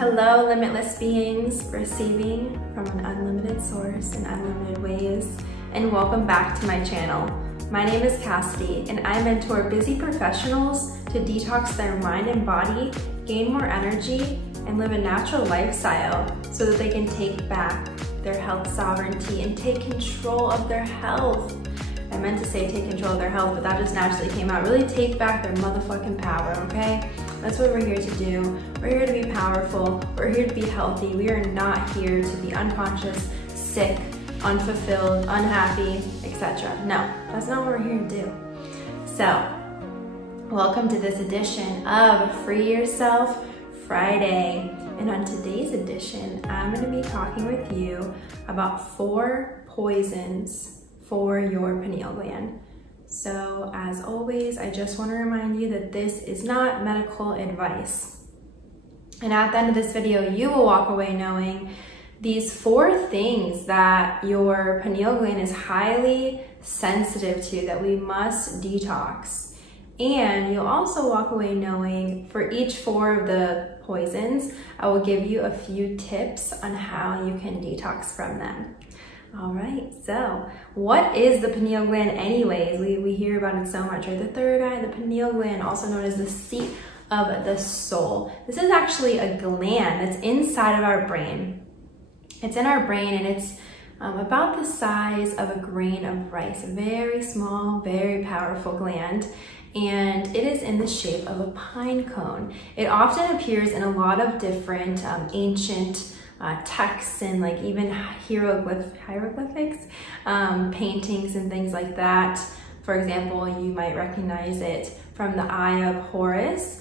Hello, limitless beings, receiving from an unlimited source in unlimited ways, and welcome back to my channel. My name is Cassidy, and I mentor busy professionals to detox their mind and body, gain more energy, and live a natural lifestyle so that they can take back their health sovereignty and take control of their health. I meant to say take control of their health, but that just naturally came out. Really take back their motherfucking power, okay? That's what we're here to do. We're here to be powerful. We're here to be healthy. We are not here to be unconscious, sick, unfulfilled, unhappy, etc. No, that's not what we're here to do. So, welcome to this edition of Free Yourself Friday. And on today's edition, I'm going to be talking with you about 4 poisons for your pineal gland. So as always, I just want to remind you that this is not medical advice. And at the end of this video, you will walk away knowing these 4 things that your pineal gland is highly sensitive to that we must detox. And you'll also walk away knowing for each 4 of the poisons, I will give you a few tips on how you can detox from them. All right, so what is the pineal gland anyways? We hear about it so much, right? The third eye, the pineal gland, also known as the seat of the soul. This is actually a gland that's inside of our brain. It's in our brain and it's about the size of a grain of rice, a very small, very powerful gland. And it is in the shape of a pine cone. It often appears in a lot of different ancient texts and like even hieroglyphics, paintings and things like that. For example, you might recognize it from the Eye of Horus,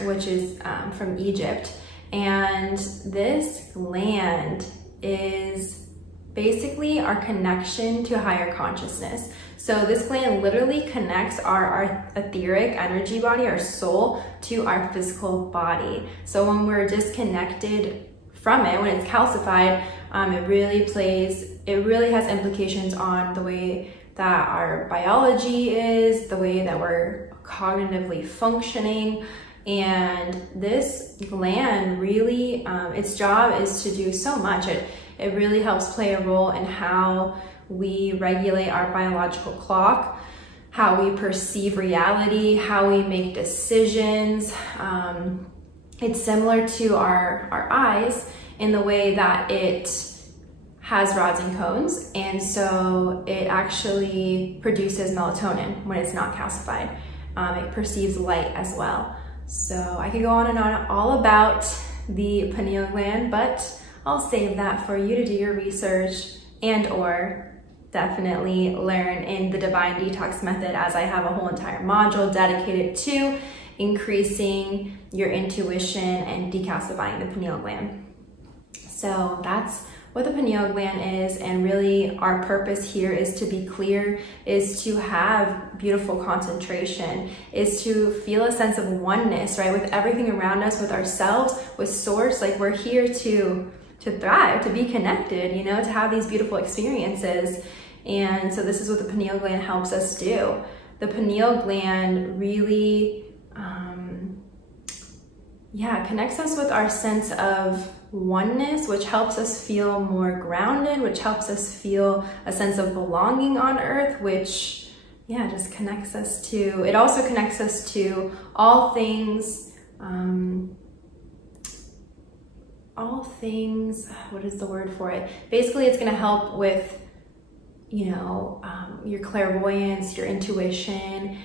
which is from Egypt. And this gland is basically our connection to higher consciousness. So this gland literally connects our etheric energy body, our soul, to our physical body. So when we're disconnected from it, when it's calcified, it really has implications on the way that our biology is, the way that we're cognitively functioning. And this gland really, its job is to do so much. It really helps play a role in how we regulate our biological clock, how we perceive reality, how we make decisions. It's similar to our eyes in the way that it has rods and cones, and so it actually produces melatonin when it's not calcified. It perceives light as well. So I could go on and on all about the pineal gland, but I'll save that for you to do your research and/or definitely learn in the Divine Detox method, as I have a whole entire module dedicated to increasing your intuition and decalcifying the pineal gland. So that's what the pineal gland is, and really our purpose here is to be clear, is to have beautiful concentration, is to feel a sense of oneness, right, with everything around us, with ourselves, with source. Like we're here to thrive, to be connected, you know, to have these beautiful experiences. And so this is what the pineal gland helps us do. The pineal gland really, connects us with our sense of oneness, which helps us feel more grounded, which helps us feel a sense of belonging on earth, which, just connects us to, it also connects us to all things, what is the word for it? Basically, it's going to help with, your clairvoyance, your intuition.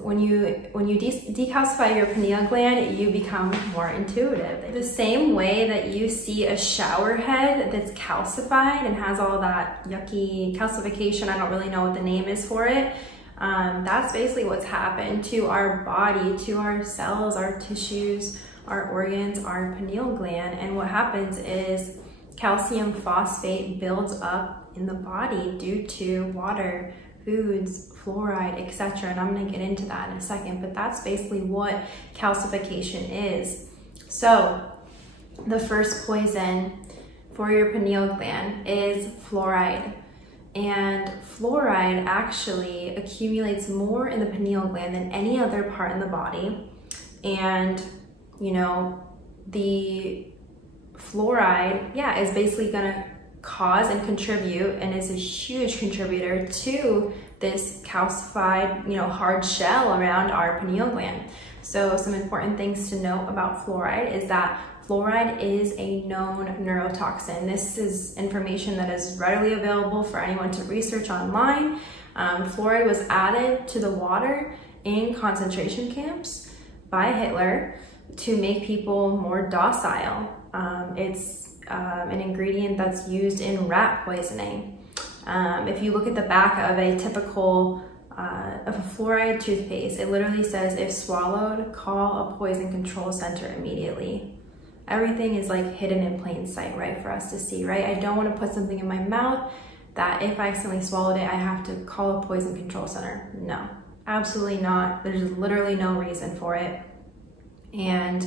When you decalcify your pineal gland, you become more intuitive. The same way that you see a shower head that's calcified and has all that yucky calcification, I don't really know what the name is for it. That's basically what's happened to our body, to our cells, our tissues, our organs, our pineal gland. And what happens is calcium phosphate builds up in the body due to water, foods, fluoride, etc. And I'm going to get into that in a second, but that's basically what calcification is. So the first poison for your pineal gland is fluoride. And fluoride actually accumulates more in the pineal gland than any other part in the body. And, you know, the fluoride, yeah, is basically gonna cause and contribute, and is a huge contributor to this calcified, hard shell around our pineal gland. So some important things to note about fluoride is that fluoride is a known neurotoxin. This is information that is readily available for anyone to research online. Fluoride was added to the water in concentration camps by Hitler to make people more docile. It's an ingredient that's used in rat poisoning. If you look at the back of a typical of a fluoride toothpaste, it literally says, if swallowed, call a poison control center immediately. Everything is like hidden in plain sight, right, for us to see, right? I don't want to put something in my mouth that if I accidentally swallowed it, I have to call a poison control center. No, absolutely not. There's literally no reason for it. And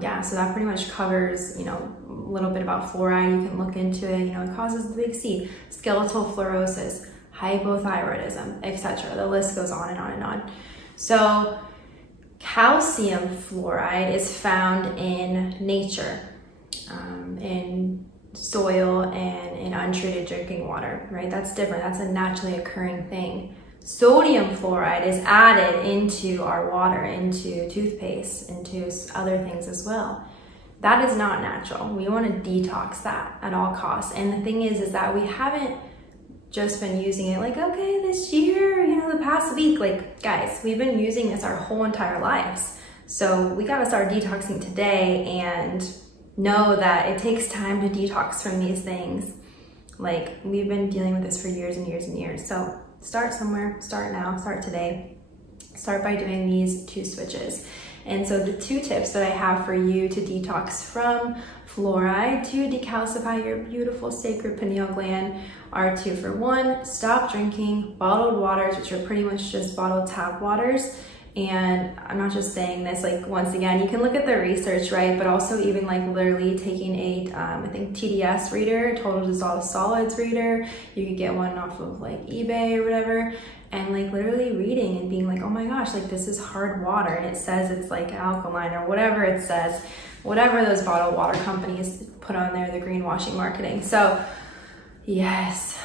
yeah, so that pretty much covers, a little bit about fluoride. You can look into it. It causes the big C, skeletal fluorosis, hypothyroidism, etc. The list goes on and on and on. So calcium fluoride is found in nature, in soil and in untreated drinking water, right? That's different. That's a naturally occurring thing. Sodium fluoride is added into our water, into toothpaste, into other things as well. That is not natural. We want to detox that at all costs. And the thing is that we haven't just been using it like, okay, this year, the past week, like, guys, we've been using this our whole entire lives. So we got to start detoxing today and know that it takes time to detox from these things. Like, we've been dealing with this for years and years and years. So start somewhere, start now, start today. Start by doing these 2 switches. And so the 2 tips that I have for you to detox from fluoride to decalcify your beautiful sacred pineal gland are 2 for 1. Stop drinking bottled waters, which are pretty much just bottled tap waters. And I'm not just saying this, like, once again, you can look at the research, right? But also even like literally taking a, I think TDS reader, total dissolved solids reader. You could get one off of like eBay or whatever. And like literally reading and being like, oh my gosh, like this is hard water. And it says it's like alkaline or whatever it says, whatever those bottled water companies put on there, the greenwashing marketing. So yes,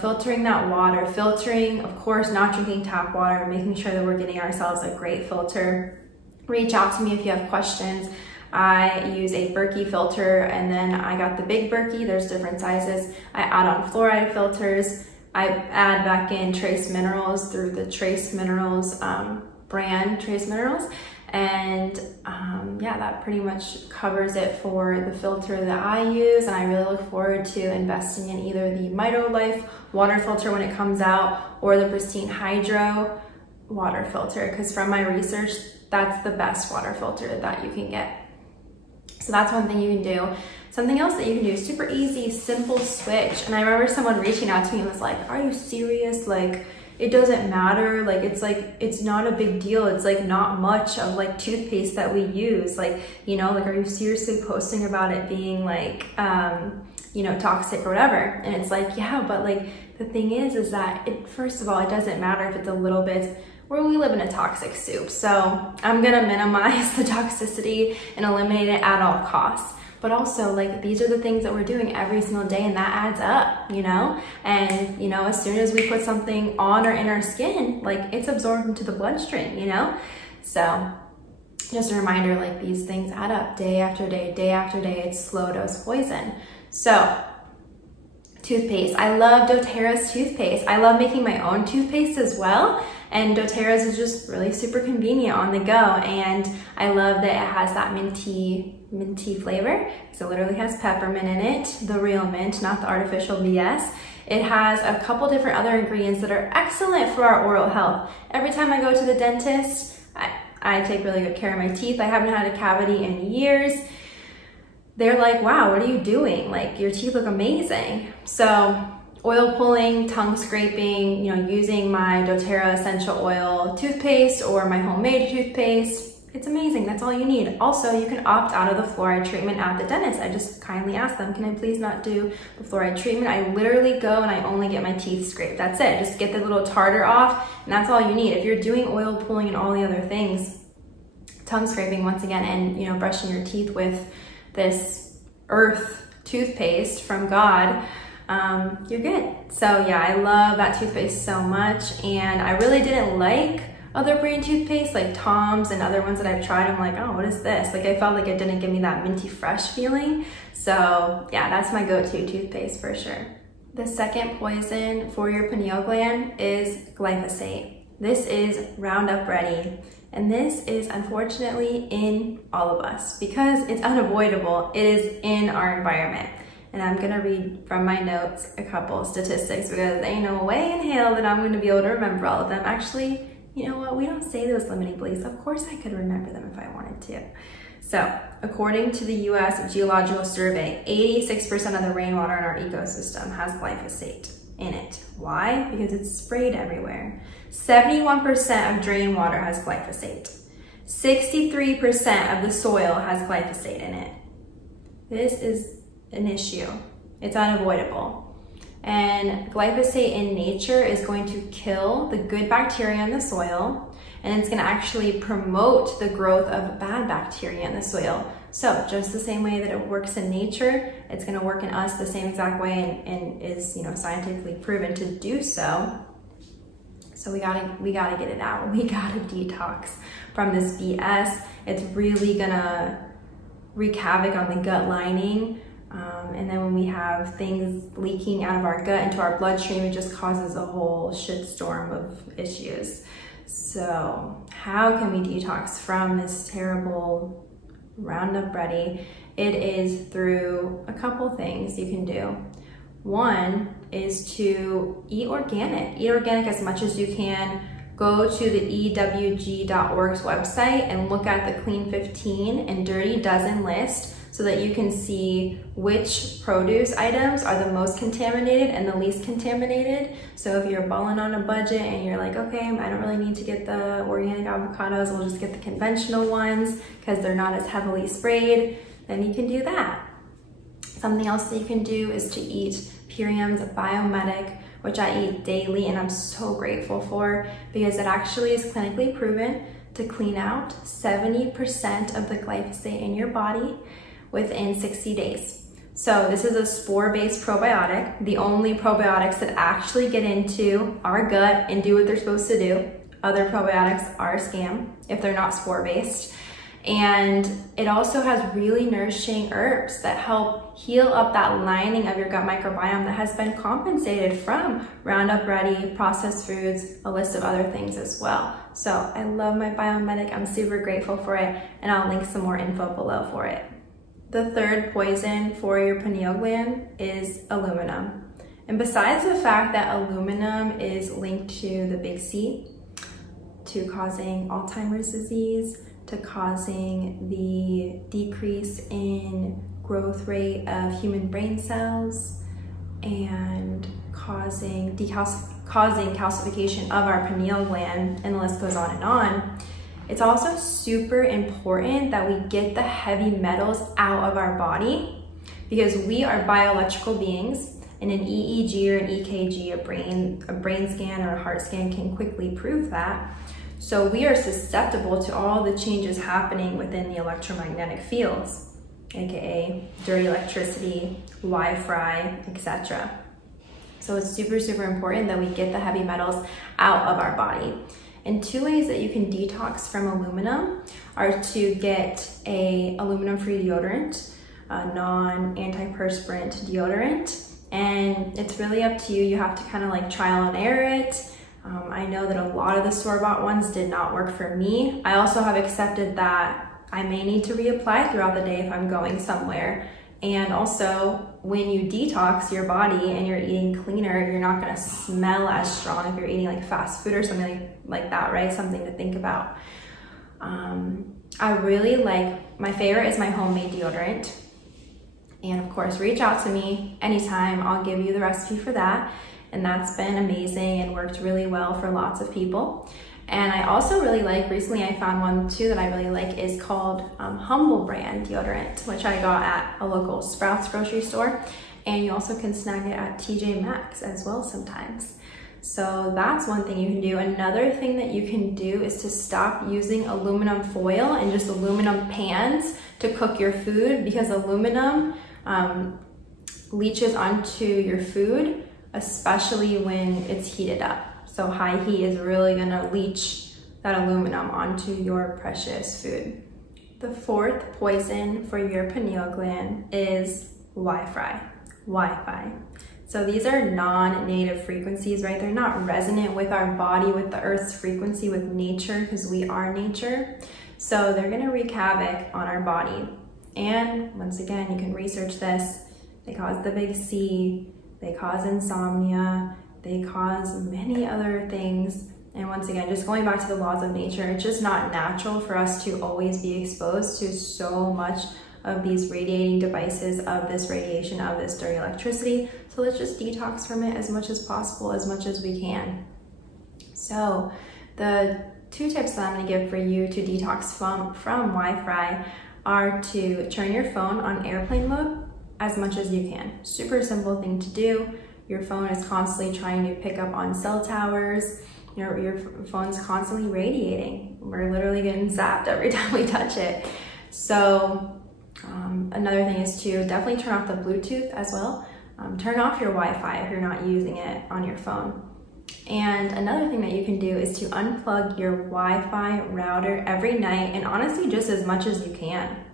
filtering that water, filtering, of course, not drinking tap water, making sure that we're getting ourselves a great filter. Reach out to me if you have questions. I use a 𝗴𝗃𝗀𝗆 filter, and then I got the big 𝗴𝗃𝗀. There's different sizes. I add on fluoride filters. I add back in trace minerals through the Trace Minerals brand, Trace Minerals. And yeah, that pretty much covers it for the filter that I use. And I really look forward to investing in either the MitoLife water filter when it comes out, or the Pristine Hydro water filter, because from my research, that's the best water filter that you can get. So that's one thing you can do. Something else that you can do, super easy, simple switch. And I remember someone reaching out to me and was like, are you serious? Like, it doesn't matter. Like, it's not a big deal. It's like not much of like toothpaste that we use. Like, like, are you seriously posting about it being like, toxic or whatever? And it's like, yeah, but like, the thing is that first of all, it doesn't matter if it's a little bit. Where we live in a toxic soup. So I'm gonna minimize the toxicity and eliminate it at all costs. But also, like, these are the things that we're doing every single day, and that adds up, And, as soon as we put something on or in our skin, like, it's absorbed into the bloodstream, So just a reminder, like, these things add up day after day, day after day. It's slow dose poison. So toothpaste. I love doTERRA's toothpaste. I love making my own toothpaste as well. And doTERRA's is just really super convenient on the go. And I love that it has that minty flavor. So it literally has peppermint in it, the real mint, not the artificial BS. It has a couple different other ingredients that are excellent for our oral health. Every time I go to the dentist, I take really good care of my teeth. I haven't had a cavity in years. They're like, wow, what are you doing? Like, your teeth look amazing. So oil pulling, tongue scraping, using my doTERRA essential oil toothpaste or my homemade toothpaste, it's amazing. That's all you need. Also, you can opt out of the fluoride treatment at the dentist. I just kindly ask them, can I please not do the fluoride treatment? I literally go and I only get my teeth scraped. That's it. Just get the little tartar off, and that's all you need. If you're doing oil pulling and all the other things, tongue scraping once again and, you know, brushing your teeth with this earth toothpaste from God, you're good. So yeah, I love that toothpaste so much. And I really didn't like other brand toothpaste like Tom's and other ones that I've tried. I'm like, oh, what is this? Like I felt like it didn't give me that minty fresh feeling. So yeah, that's my go-to toothpaste for sure. The second poison for your pineal gland is glyphosate. This is Roundup Ready. And this is unfortunately in all of us because it's unavoidable. It is in our environment. And I'm gonna read from my notes a couple statistics because ain't no way in hell that I'm gonna be able to remember all of them. Actually, you know what? We don't say those limiting beliefs. Of course I could remember them if I wanted to. So, according to the U.S. Geological Survey, 86% of the rainwater in our ecosystem has glyphosate in it. Why? Because it's sprayed everywhere. 71% of drain water has glyphosate. 63% of the soil has glyphosate in it. This is an issue. It's unavoidable. And glyphosate in nature is going to kill the good bacteria in the soil, and it's going to actually promote the growth of bad bacteria in the soil. So just the same way that it works in nature, it's going to work in us the same exact way and is, you know, scientifically proven to do so. So we gotta get it out. We gotta detox from this BS. It's really gonna wreak havoc on the gut lining. And then when we have things leaking out of our gut into our bloodstream, it just causes a whole shitstorm of issues. So how can we detox from this terrible Roundup Ready? It is through a couple things you can do. One is to eat organic. Eat organic as much as you can. Go to the �WG.org's website and look at the Clean 15 and Dirty Dozen list so that you can see which produce items are the most contaminated and the least contaminated. So if you're balling on a budget and you're like, okay, I don't really need to get the organic avocados, we'll just get the conventional ones because they're not as heavily sprayed, then you can do that. Something else that you can do is to eat Purium's Biomedic, which I eat daily and I'm so grateful for because it actually is clinically proven to clean out 70% of the glyphosate in your body within 60 days. So this is a spore-based probiotic, the only probiotics that actually get into our gut and do what they're supposed to do. Other probiotics are a scam if they're not spore-based. And it also has really nourishing herbs that help heal up that lining of your gut microbiome that has been compensated from Roundup Ready, processed foods, a list of other things as well. So I love my Biomedic. I'm super grateful for it, and I'll link some more info below for it. The third poison for your pineal gland is aluminum. And besides the fact that aluminum is linked to the big C, to causing Alzheimer's disease, to causing the decrease in growth rate of human brain cells, and causing calcification of our pineal gland, and the list goes on and on. It's also super important that we get the heavy metals out of our body because we are bioelectrical beings, and an EEG or an EKG, a brain scan or a heart scan can quickly prove that. So we are susceptible to all the changes happening within the electromagnetic fields, aka dirty electricity, Wi-Fi, etc. So it's super, super important that we get the heavy metals out of our body. And two ways that you can detox from aluminum are to get a aluminum-free deodorant, a non-antiperspirant deodorant, and it's really up to you. You have to kind of like trial and error it. I know that a lot of the store-bought ones did not work for me. I also have accepted that I may need to reapply throughout the day if I'm going somewhere. And also, when you detox your body and you're eating cleaner, you're not gonna smell as strong if you're eating like fast food or something like that, right? Something to think about. I really like, my favorite is my homemade deodorant. And of course, reach out to me anytime. I'll give you the recipe for that. And that's been amazing and worked really well for lots of people. And I also really like, recently I found one too that I really like, is called Humble brand deodorant, which I got at a local Sprouts grocery store. And you also can snag it at TJ Maxx as well sometimes. So that's one thing you can do. Another thing that you can do is to stop using aluminum foil and just aluminum pans to cook your food, because aluminum leaches onto your food, especially when it's heated up. So high heat is really gonna leach that aluminum onto your precious food. The fourth poison for your pineal gland is Wi-Fi. So these are non-native frequencies, right? They're not resonant with our body, with the earth's frequency, with nature, because we are nature. So they're gonna wreak havoc on our body. And once again, you can research this. They cause the big C, they cause insomnia, they cause many other things. And once again, just going back to the laws of nature, it's just not natural for us to always be exposed to so much of these radiating devices, of this radiation, of this dirty electricity. So let's just detox from it as much as possible, as much as we can. So the 2 tips that I'm gonna give for you to detox from Wi-Fi are to turn your phone on airplane mode as much as you can. Super simple thing to do. Your phone is constantly trying to pick up on cell towers. Your phone's constantly radiating. We're literally getting zapped every time we touch it. So another thing is to definitely turn off the Bluetooth as well. Turn off your Wi-Fi if you're not using it on your phone. And another thing that you can do is to unplug your Wi-Fi router every night, and honestly just as much as you can,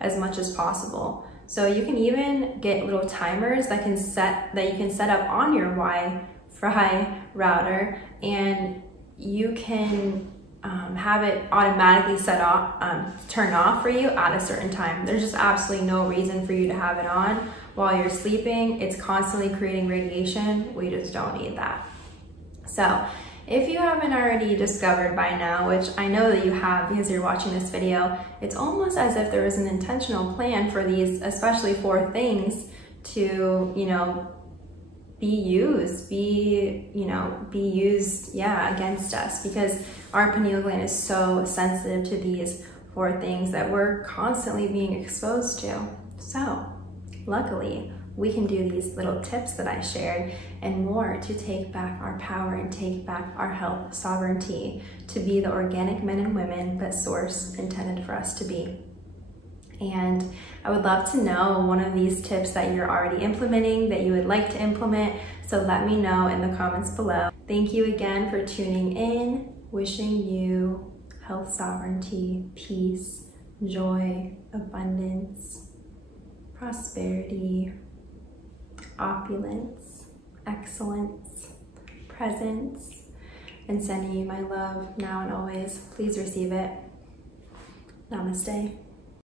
as much as possible. So you can even get little timers that you can set up on your Wi-Fi router, and you can have it automatically turn off for you at a certain time. There's just absolutely no reason for you to have it on while you're sleeping. It's constantly creating radiation. We just don't need that. So if you haven't already discovered by now, which I know that you have because you're watching this video, it's almost as if there was an intentional plan for these, especially 4 things, to, be used, against us, because our pineal gland is so sensitive to these 4 things that we're constantly being exposed to. So luckily, we can do these little tips that I shared and more to take back our power and take back our health sovereignty, to be the organic men and women that Source intended for us to be. And I would love to know one of these tips that you're already implementing, that you would like to implement. So let me know in the comments below. Thank you again for tuning in. Wishing you health sovereignty, peace, joy, abundance, prosperity, opulence, excellence, presence, and sending you my love now and always. Please receive it. Namaste.